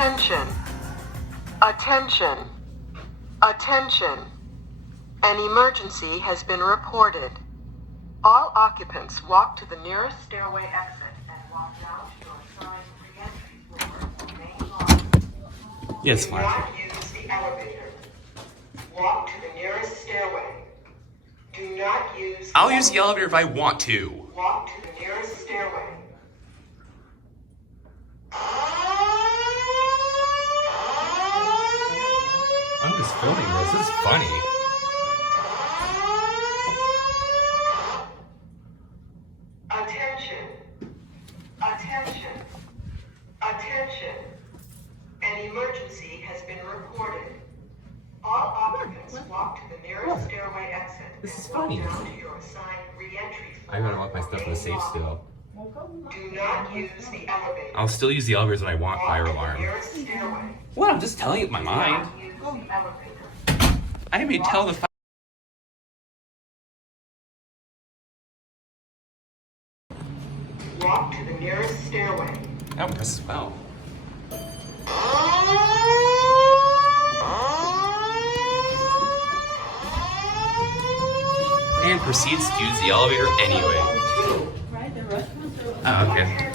Attention. Attention. Attention. An emergency has been reported. All occupants walk to the nearest stairway exit and walk down to your assigned re-entry floor or main lobby. Yes, Do fine. not use the elevator. Walk to the nearest stairway. Do not use I'll use the elevator if I want to. Walk to the nearest stairway. I'm just filming this. This is funny. Attention. Attention. Attention. An emergency has been reported. All occupants walk to the nearest stairway exit This is and walk funny. down to your assigned re-entry floor. I'm gonna lock my stuff in the safe still. Do not use the elevator. I'll still use the elevators when I want fire Walk to the alarm. nearest stairway. What? I'm just telling you my Do mind. not use the elevator. I may tell the Walk to the nearest stairway. that one presses well. And proceeds to use the elevator anyway. Oh, okay.